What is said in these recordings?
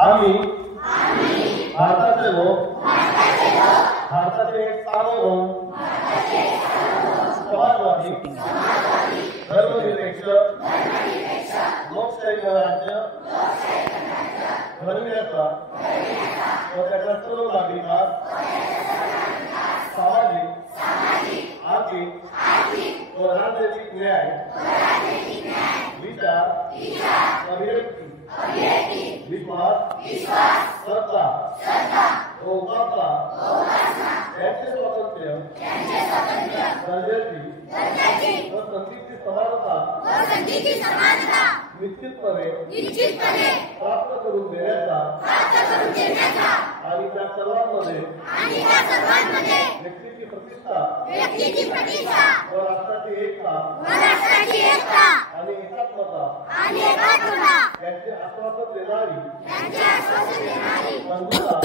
आम्ही भारताचे लोक भारताचे एक सार्वभौम समाजवादी धर्मनिरपेक्ष लोकशाही गणराज्य घडविण्याचा व त्याच्या सर्व नागरिकांना सामाजिक आर्थिक व राजनैतिक न्याय विचार अभिव्यक्ती विश्वास श्रद्धा व उपासना यांचे स्वातंत्र्य दर्जाची व संधीची समानता निश्चितपणे प्राप्त करून देण्याचा आणि त्या सर्वांमध्ये व्यक्तीची प्रतिष्ठा व राष्ट्राची एकता आणि एकात्मता यांचे आश्वासन देणारी बंधुता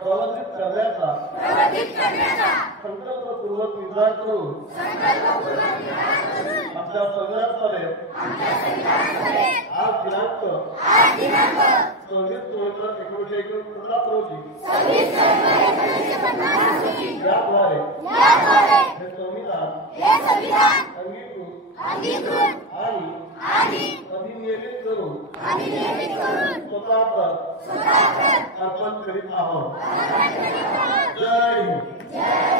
प्रवर्धित करण्याचा संकल्पपूर्वक निर्धार करून आपल्या संघाद्वारे आज दिनांक 26/12/1949 रोजी याद्वारे हे संविधान अंगीकृत आणि अधिनियमित करून स्वतः अर्पण करीत आहोत. जय हिंद.